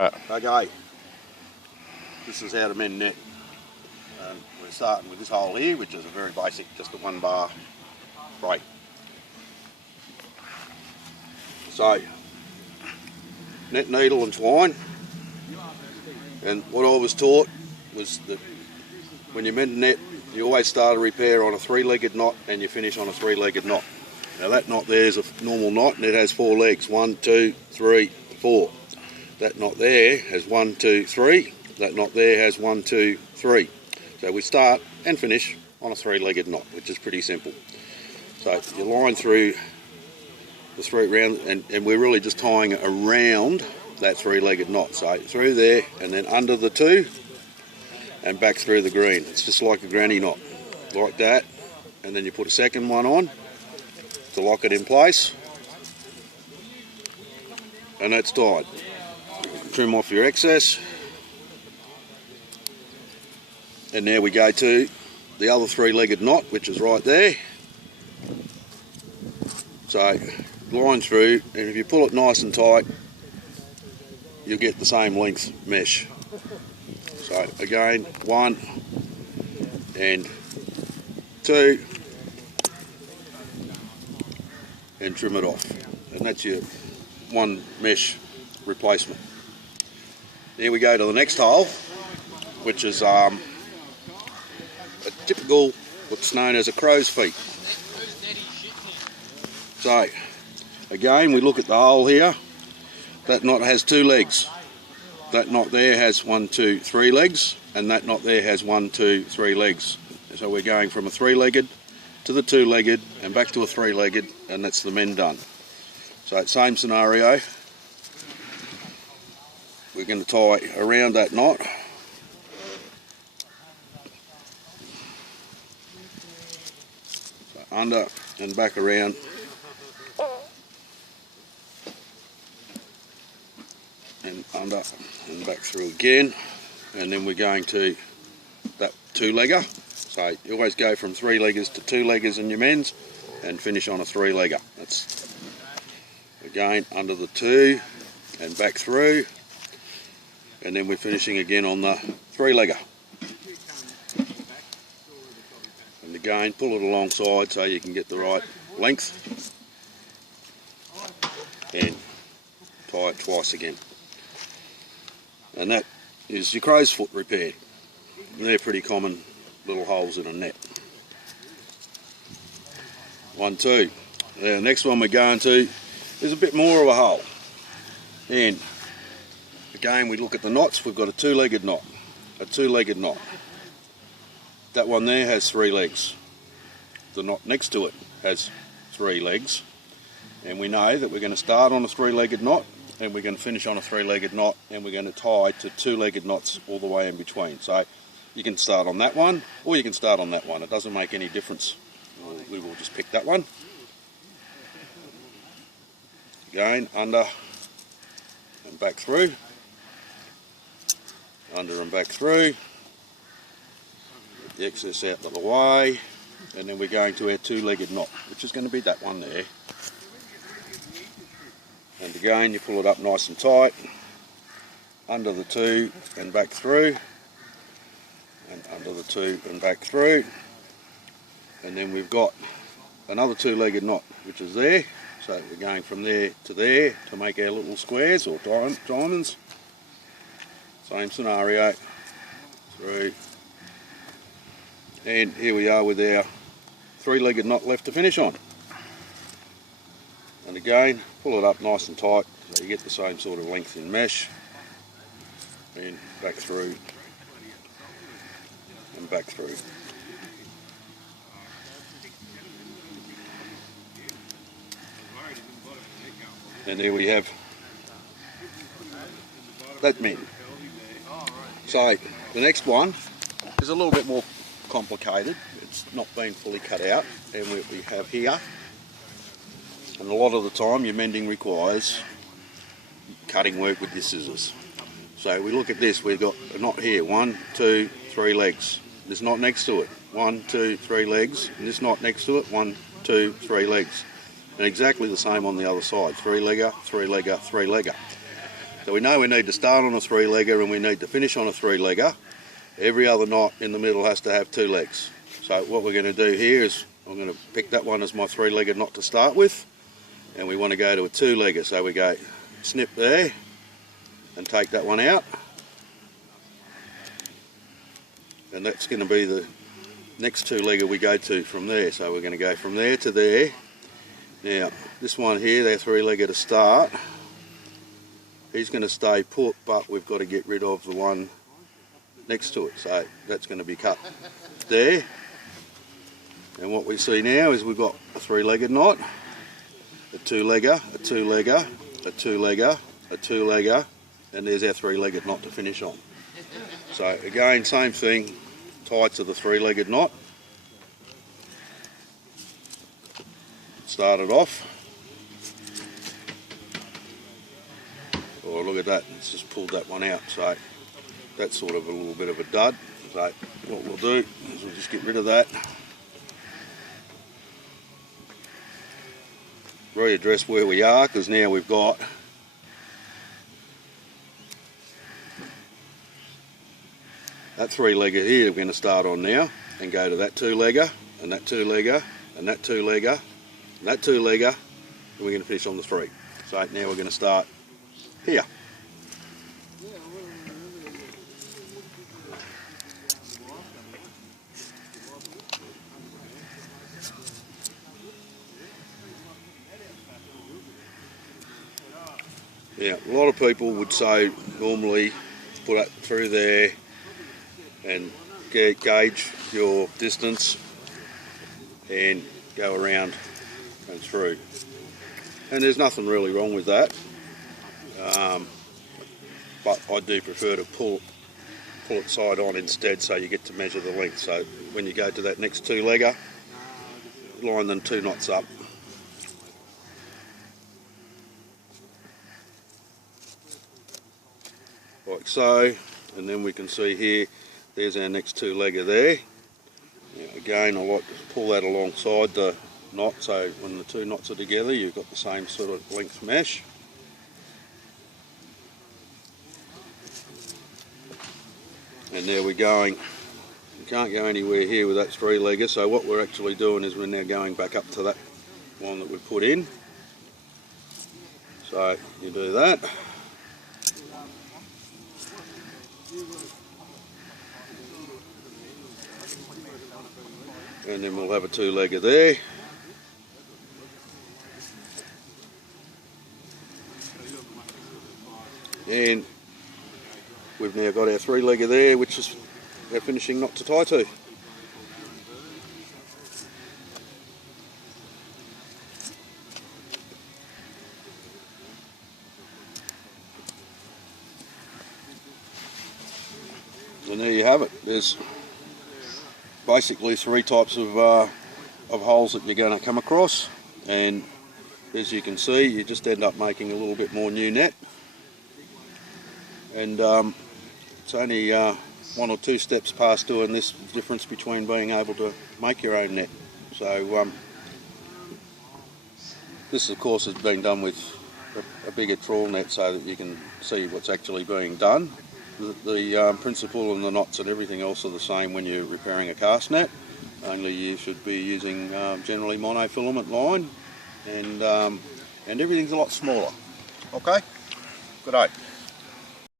Right. Okay, this is how to mend net. We're starting with this hole here, which is a very basic, just a 1 bar break. So, net, needle and twine. And what I was taught was that when you mend a net, you always start a repair on a 3-legged knot and you finish on a 3-legged knot. Now that knot there is a normal knot and it has 4 legs, 1, 2, 3, 4. That knot there has 1, 2, 3. That knot there has 1, 2, 3. So we start and finish on a 3-legged knot, which is pretty simple. So you line through the 3 round, and we're really just tying it around that 3-legged knot. So through there and then under the 2 and back through the green. It's just like a granny knot, like that. And then you put a second one on to lock it in place. And that's tied. Trim off your excess. And now we go to the other 3-legged knot, which is right there. So line through, and if you pull it nice and tight, you'll get the same length mesh. So again, 1 and 2, and trim it off. And that's your 1 mesh replacement. Here we go to the next hole, which is a typical, what's known as a crow's feet. So again, we look at the hole here. That knot has 2 legs. That knot there has 1, 2, 3 legs, and that knot there has 1, 2, 3 legs. So we're going from a 3-legged to the 2-legged and back to a 3-legged, and that's the mend done. So same scenario. We're going to tie around that knot. So under and back around. And under and back through again. And then we're going to that 2-legger. So you always go from 3-leggers to 2-leggers in your mends and finish on a 3-legger. That's again under the 2 and back through. And then we're finishing again on the 3-legger. And again, pull it alongside so you can get the right length. And tie it twice again. And that is your crow's foot repair. They're pretty common little holes in a net. 1, 2. The next one we're going to is a bit more of a hole. And again, we look at the knots. We've got a 2-legged knot, a 2-legged knot. That one there has 3 legs. The knot next to it has 3 legs. And we know that we're going to start on a 3-legged knot, and we're going to finish on a 3-legged knot, and we're going to tie to 2-legged knots all the way in between. So you can start on that one, or you can start on that one. It doesn't make any difference. We will just pick that one. Again, under and back through. Under and back through. Get the excess out of the way. And then we're going to our 2-legged knot, which is going to be that one there. And again, you pull it up nice and tight, under the 2 and back through, and under the 2 and back through. And then we've got another 2-legged knot, which is there. So we're going from there to make our little squares or diamonds. Same scenario, through. And here we are with our 3-legged knot left to finish on. And again, pull it up nice and tight so you get the same sort of length in mesh. And back through and back through. And there we have that mend. So the next one is a little bit more complicated. It's not been fully cut out, and we have here. And a lot of the time your mending requires cutting work with your scissors. So we look at this, we've got a knot here, 1, 2, 3 legs. This knot next to it, 1, 2, 3 legs. And this knot next to it, 1, 2, 3 legs. And exactly the same on the other side, 3-legger, 3-legger, 3-legger. So we know we need to start on a 3-legger and we need to finish on a 3-legger. Every other knot in the middle has to have 2 legs. So what we're going to do here is I'm going to pick that one as my 3-legged knot to start with, and we want to go to a 2-legger. So we go snip there and take that one out, and that's going to be the next 2-legger we go to from there. So we're going to go from there to there. Now this one here, they're 3-legger to start. He's going to stay put, but we've got to get rid of the one next to it, so that's going to be cut there. And what we see now is we've got a 3-legged knot, a 2-legger, a 2-legger, a 2-legger, a 2-legger, and there's our 3-legged knot to finish on. So again, same thing, tie to the 3-legged knot, start it off. Oh, look at that, it's just pulled that one out, so that's sort of a little bit of a dud. So what we'll do is we'll just get rid of that, readdress where we are, because now we've got that 3-legger here we're going to start on now, and go to that 2-legger, and that 2-legger, and that 2-legger, and that 2-legger, and we're going to finish on the 3. So now we're going to start here. Now, a lot of people would say normally put it through there and gauge your distance and go around and through. And there's nothing really wrong with that, but I do prefer to pull it side on instead, so you get to measure the length. So when you go to that next 2-legger, line them 2 knots up. Like so, and then we can see here, there's our next 2-legger there. Now again, I like to pull that alongside the knot, so when the 2 knots are together, you've got the same sort of length mesh. And there we're going. You can't go anywhere here with that 3-legger, so what we're actually doing is we're now going back up to that one that we put in. So you do that. And then we'll have a 2-legger there. And we've now got our 3-legger there, which is our finishing knot to tie to. And there you have it. There's basically 3 types of holes that you're going to come across, and as you can see, you just end up making a little bit more new net, and it's only 1 or 2 steps past doing this difference between being able to make your own net. So this of course has been done with a bigger trawl net so that you can see what's actually being done. The principle and the knots and everything else are the same when you're repairing a cast net, only you should be using generally monofilament line, and everything's a lot smaller. Okay, good day.